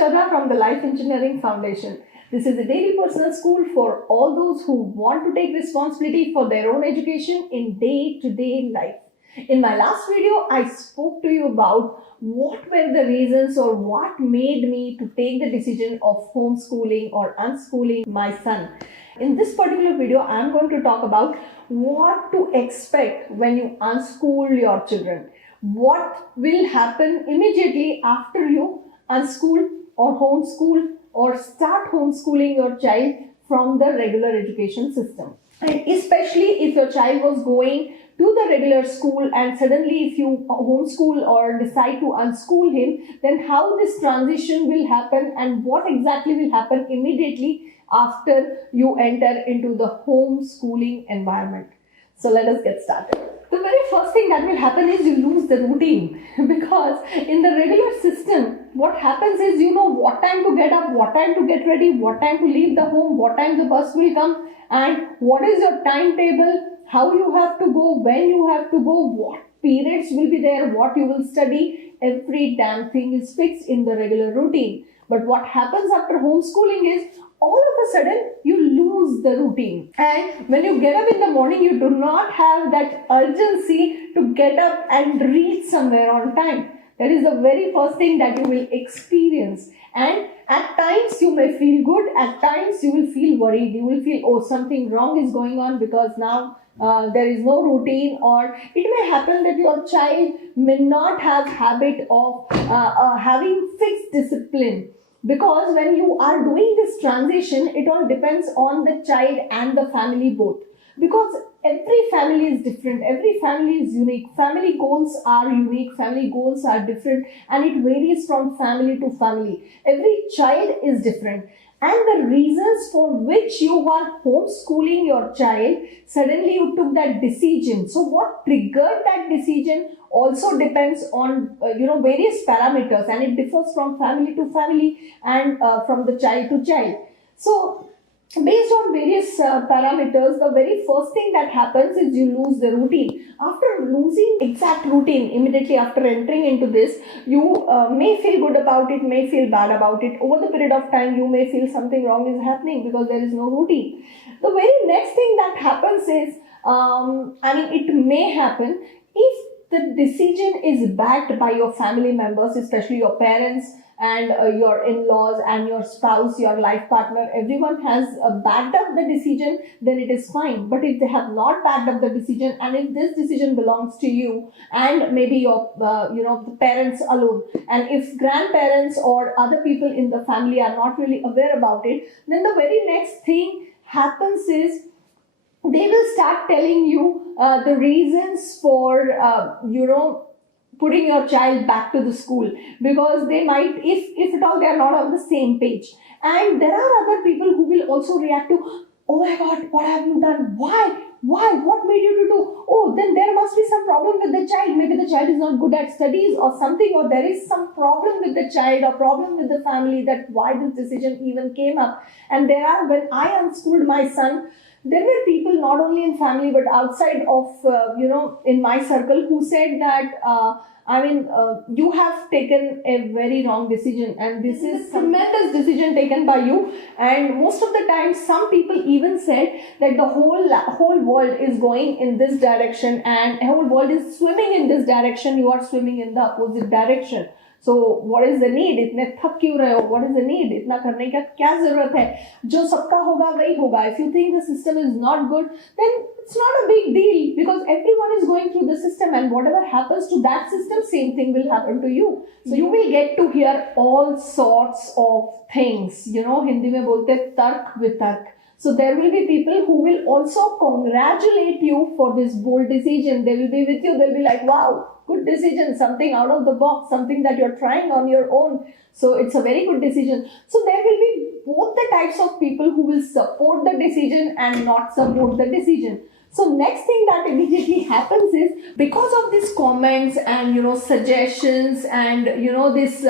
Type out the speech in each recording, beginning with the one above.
Shraddha from the Life Engineering Foundation. This is a daily personal school for all those who want to take responsibility for their own education in day-to-day life. In my last video, I spoke to you about what were the reasons or what made me to take the decision of homeschooling or unschooling my son. In this particular video, I am going to talk about what to expect when you unschool your children. What will happen immediately after you unschool or homeschool or start homeschooling your child from the regular education system. And especially if your child was going to the regular school and suddenly if you homeschool or decide to unschool him, then how this transition will happen and what exactly will happen immediately after you enter into the homeschooling environment. So let us get started. The very first thing that will happen is you lose the routine, because in the regular system, what happens is you know what time to get up, what time to get ready, what time to leave the home, what time the bus will come, and what is your timetable, how you have to go, when you have to go, what periods will be there, what you will study. Every damn thing is fixed in the regular routine. But what happens after homeschooling is all of a sudden you lose the routine, and when you get up in the morning you do not have that urgency to get up and reach somewhere on time. That is the very first thing that you will experience, and at times you may feel good, at times you will feel worried, you will feel, oh, something wrong is going on because now there is no routine, or it may happen that your child may not have habit of having fixed discipline. Because when you are doing this transition, it all depends on the child and the family both. Because every family is different, every family is unique, family goals are unique, family goals are different, and it varies from family to family. Every child is different. And the reasons for which you are homeschooling your child, suddenly you took that decision. So what triggered that decision also depends on various parameters, and it differs from family to family and from the child to child. So based on various parameters, the very first thing that happens is you lose the routine. After losing exact routine, immediately after entering into this, you may feel good about it, may feel bad about it. Over the period of time, you may feel something wrong is happening because there is no routine. The very next thing that happens is, it may happen if the decision is backed by your family members, especially your parents and your in-laws and your spouse, your life partner. Everyone has backed up the decision, then it is fine. But if they have not backed up the decision, and if this decision belongs to you and maybe your the parents alone, and if grandparents or other people in the family are not really aware about it, then the very next thing happens is they will start telling you the reasons for putting your child back to the school, because they might, if at all they are not on the same page. And there are other people who will also react to, oh my God, what have you done? Why? What made you to do? Oh, then there must be some problem with the child. Maybe the child is not good at studies or something, or there is some problem with the child or problem with the family, that why this decision even came up. And when I unschooled my son, there were people not only in family but outside of, in my circle, who said that, you have taken a very wrong decision, and this is a tremendous decision taken by you. And most of the time, some people even said that the whole world is going in this direction and the whole world is swimming in this direction. You are swimming in the opposite direction. So what is the need? इतने थक क्यों रहे हो? What is the need? इतना करने का क्या जरूरत है? जो सबका होगा वही होगा. If you think the system is not good, then it's not a big deal, because everyone is going through the system, and whatever happens to that system, same thing will happen to you. So you will get to hear all sorts of things. Hindi में बोलते हैं तर्क वितर्क. So there will be people who will also congratulate you for this bold decision. They will be with you. They'll be like, wow, good decision, something out of the box, something that you're trying on your own. So it's a very good decision. So there will be both the types of people who will support the decision and not support the decision. So next thing that immediately happens is, because of these comments and suggestions and this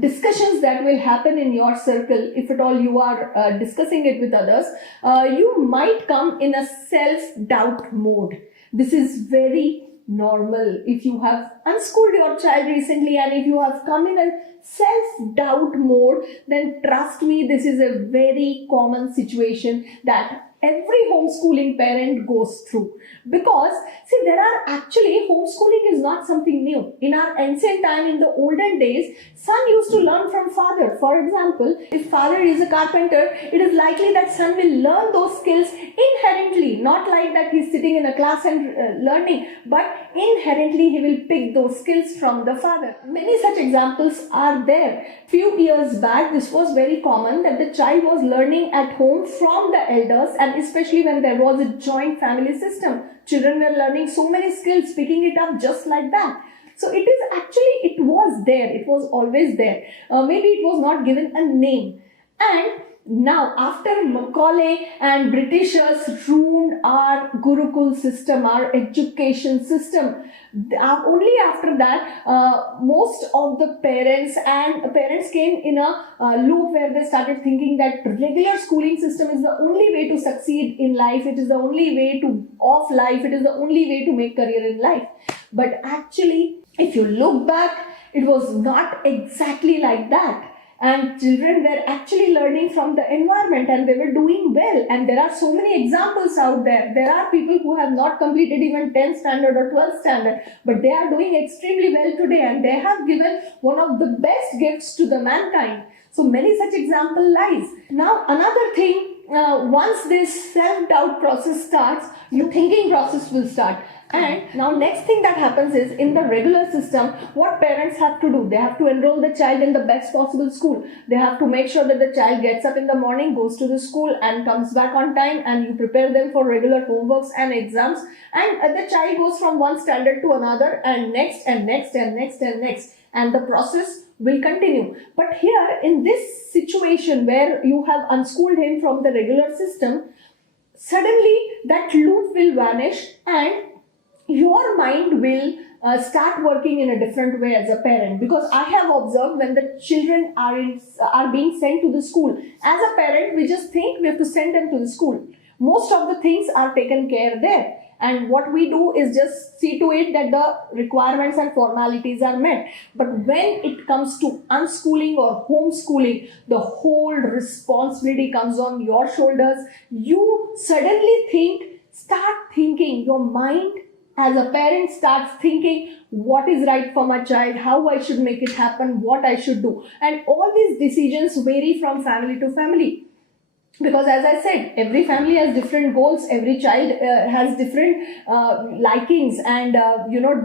discussions that will happen in your circle, if at all you are discussing it with others, you might come in a self-doubt mode. This is very normal. If you have unschooled your child recently and if you have come in a self-doubt mode, then trust me, this is a very common situation that every homeschooling parent goes through. Because see, there are actually, homeschooling is not something new. In our ancient time, in the olden days, son used to learn from father. For example, if father is a carpenter, it is likely that son will learn those skills inherently, not like that he's sitting in a class and learning, but inherently he will pick those skills from the father. Many such examples are there. Few years back, this was very common that the child was learning at home from the elders, and especially when there was a joint family system. Children were learning so many skills, picking it up just like that. So it is actually, it was there, it was always there. Maybe it was not given a name. And now, after Macaulay and Britishers ruined our Gurukul system, our education system, only after that, most of the parents came in a loop where they started thinking that regular schooling system is the only way to succeed in life. It is the only way of life. It is the only way to make career in life. But actually, if you look back, it was not exactly like that. And children were actually learning from the environment and they were doing well. And there are so many examples out there. There are people who have not completed even 10th standard or 12th standard, but they are doing extremely well today and they have given one of the best gifts to the mankind. So many such example lies. Now another thing, once this self-doubt process starts, your thinking process will start. And now next thing that happens is, in the regular system, what parents have to do, they have to enroll the child in the best possible school. They have to make sure that the child gets up in the morning, goes to the school and comes back on time, and you prepare them for regular homeworks and exams, and the child goes from one standard to another and next and next and next and next, and the process will continue. But here in this situation where you have unschooled him from the regular system, suddenly that loop will vanish and your mind will start working in a different way as a parent. Because I have observed, when the children are being sent to the school, as a parent we just think we have to send them to the school. Most of the things are taken care there, and what we do is just see to it that the requirements and formalities are met. But when it comes to unschooling or homeschooling, the whole responsibility comes on your shoulders. You suddenly start thinking, your mind as a parent starts thinking, what is right for my child, how I should make it happen, what I should do. And all these decisions vary from family to family. Because as I said, every family has different goals, every child has different likings and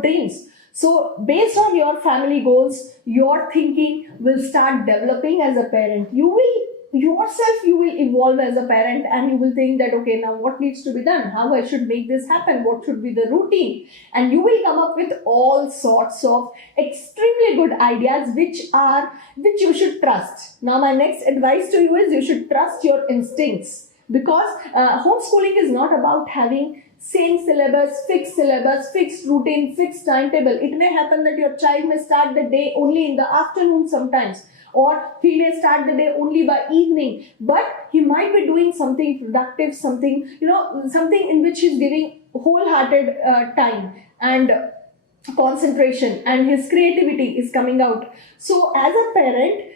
dreams. So based on your family goals, your thinking will start developing as a parent. You will evolve as a parent, and you will think that, okay, now what needs to be done, how I should make this happen, what should be the routine, and you will come up with all sorts of extremely good ideas which you should trust. Now my next advice to you is, you should trust your instincts, because homeschooling is not about having same syllabus, fixed routine, fixed timetable. It may happen that your child may start the day only in the afternoon sometimes, or he may start the day only by evening, but he might be doing something productive, something in which he's giving wholehearted time and concentration, and his creativity is coming out. So as a parent,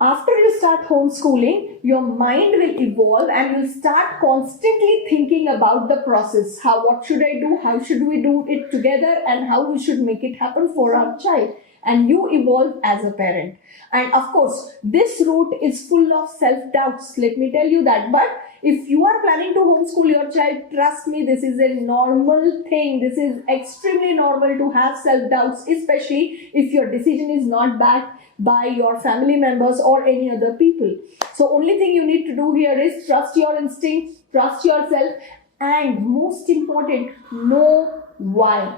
after you start homeschooling, your mind will evolve and you'll start constantly thinking about the process. What should I do? How should we do it together? And how we should make it happen for our child. And you evolve as a parent. And of course, this route is full of self-doubts, let me tell you that. But if you are planning to homeschool your child, trust me, this is a normal thing. This is extremely normal to have self-doubts, especially if your decision is not backed by your family members or any other people. So only thing you need to do here is trust your instincts, trust yourself, and most important, know why.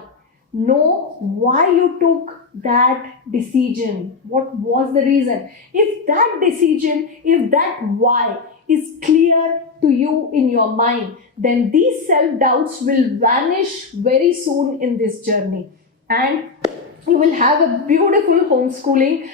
Know why you took that decision. What was the reason? If that decision, if that why is clear to you in your mind, then these self-doubts will vanish very soon in this journey. And you will have a beautiful homeschooling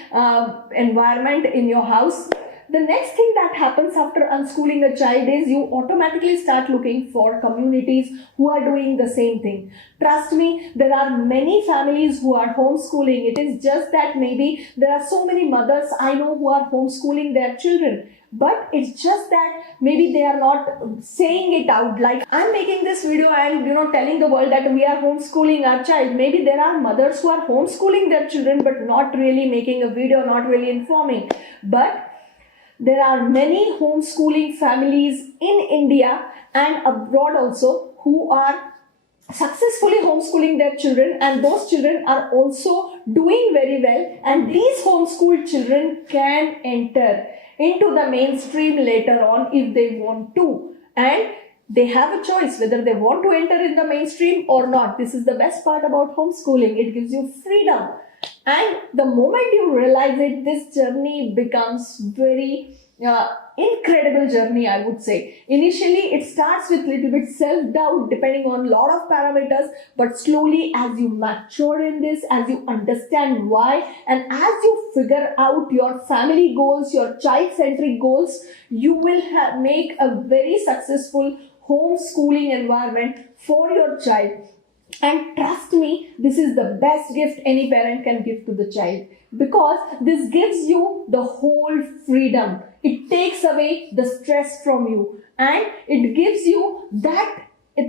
environment in your house. the next thing that happens after unschooling a child is you automatically start looking for communities who are doing the same thing. Trust me, there are many families who are homeschooling. It is just that maybe there are so many mothers I know who are homeschooling their children. But it's just that maybe they are not saying it out. Like I'm making this video and telling the world that we are homeschooling our child. Maybe there are mothers who are homeschooling their children but not really making a video, not really informing. But there are many homeschooling families in India and abroad also who are successfully homeschooling their children, and those children are also doing very well, and these homeschooled children can enter into the mainstream later on if they want to, and they have a choice whether they want to enter in the mainstream or not. This is the best part about homeschooling. It gives you freedom, and the moment you realize it, this journey becomes very incredible journey, I would say. Initially, it starts with little bit self-doubt depending on a lot of parameters, but slowly as you mature in this, as you understand why, and as you figure out your family goals, your child-centric goals, you will make a very successful homeschooling environment for your child. And trust me, this is the best gift any parent can give to the child, because this gives you the whole freedom. It takes away the stress from you, and it gives you that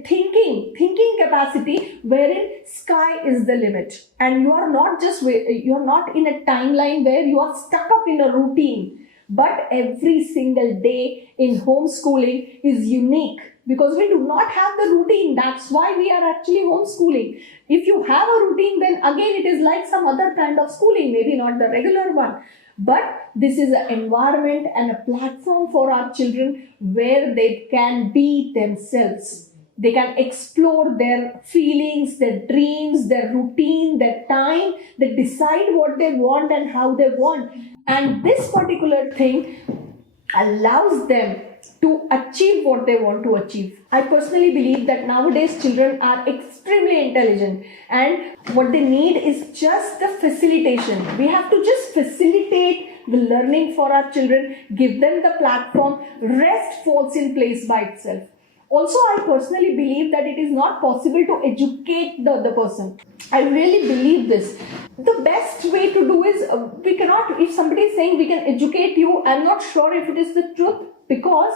thinking capacity wherein sky is the limit, and you are not in a timeline where you are stuck up in a routine. But every single day in homeschooling is unique, because we do not have the routine. That's why we are actually homeschooling. If you have a routine, then again it is like some other kind of schooling, maybe not the regular one. But this is an environment and a platform for our children where they can be themselves. They can explore their feelings, their dreams, their routine, their time. They decide what they want and how they want. And this particular thing allows them to achieve what they want to achieve. I personally believe that nowadays children are extremely intelligent, and what they need is just the facilitation. We have to just facilitate the learning for our children, give them the platform, rest falls in place by itself. Also, I personally believe that it is not possible to educate the other person. I really believe this. The best way to do is, we cannot, if somebody is saying we can educate you, I'm not sure if it is the truth, because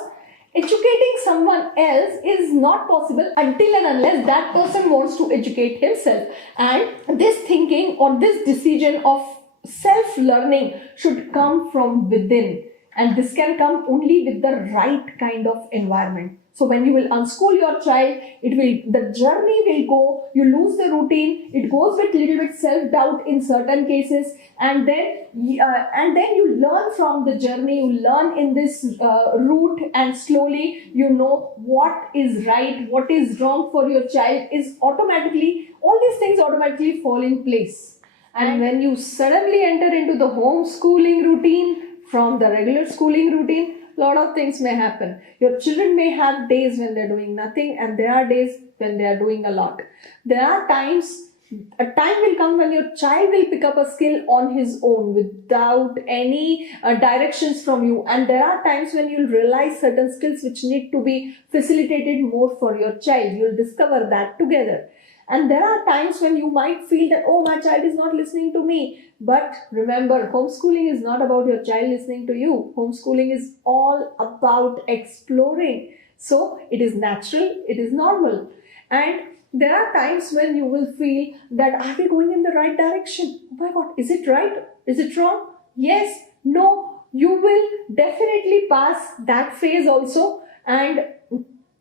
educating someone else is not possible until and unless that person wants to educate himself. And this thinking or this decision of self-learning should come from within. And this can come only with the right kind of environment. So when you will unschool your child, the journey will go, you lose the routine, it goes with little bit self-doubt in certain cases, and then you learn from the journey, you learn in this route, and slowly you know what is right, what is wrong for your child is automatically, all these things automatically fall in place. And when you suddenly enter into the homeschooling routine from the regular schooling routine, a lot of things may happen. Your children may have days when they're doing nothing, and there are days when they are doing a lot. There are times, a time will come when your child will pick up a skill on his own without any directions from you. And there are times when you'll realize certain skills which need to be facilitated more for your child. You'll discover that together. And there are times when you might feel that, oh, my child is not listening to me. But remember, homeschooling is not about your child listening to you. Homeschooling is all about exploring. So it is natural, it is normal. And there are times when you will feel that, are we going in the right direction? Oh my God, is it right? Is it wrong? Yes, no. You will definitely pass that phase also. And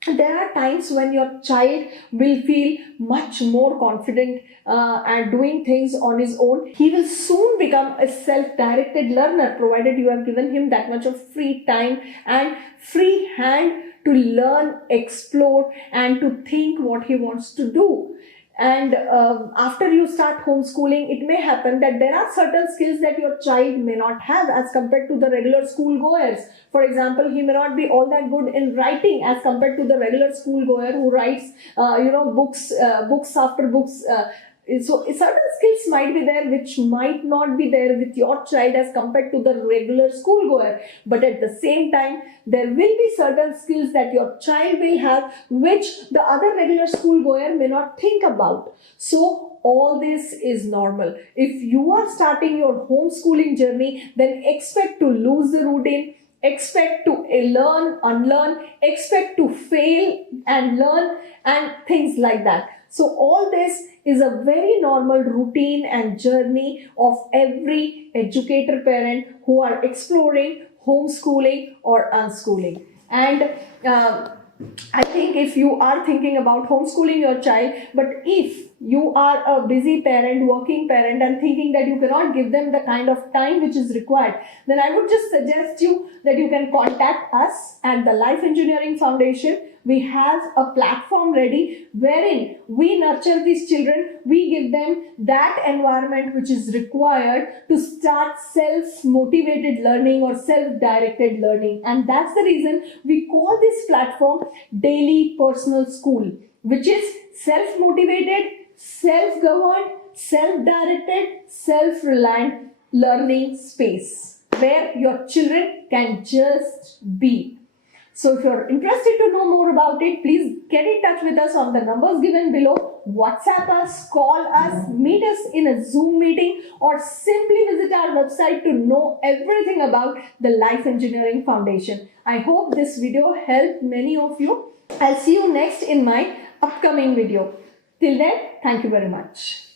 there are times when your child will feel much more confident and doing things on his own. He will soon become a self-directed learner, provided you have given him that much of free time and free hand to learn, explore, and to think what he wants to do. And after you start homeschooling, it may happen that there are certain skills that your child may not have as compared to the regular school goers. For example, he may not be all that good in writing as compared to the regular school goer who writes, books after books. So certain skills might be there which might not be there with your child as compared to the regular schoolgoer. But at the same time, there will be certain skills that your child will have which the other regular schoolgoer may not think about. So all this is normal. If you are starting your homeschooling journey, then expect to lose the routine, expect to learn, unlearn, expect to fail and learn, and things like that. So all this is a very normal routine and journey of every educator parent who are exploring homeschooling or unschooling. And I think if you are thinking about homeschooling your child, but if you are a busy parent, working parent, and thinking that you cannot give them the kind of time which is required, then I would just suggest you that you can contact us at the Life Engineering Foundation. We have a platform ready wherein we nurture these children, we give them that environment which is required to start self-motivated learning or self-directed learning. And that's the reason we call this platform Daily Personal School, which is self-motivated, self-governed, self-directed, self-reliant learning space where your children can just be. So if you're interested to know more about it, please get in touch with us on the numbers given below. WhatsApp us, call us, meet us in a Zoom meeting, or simply visit our website to know everything about the Life Engineering Foundation. I hope this video helped many of you. I'll see you next in my upcoming video. Till then, thank you very much.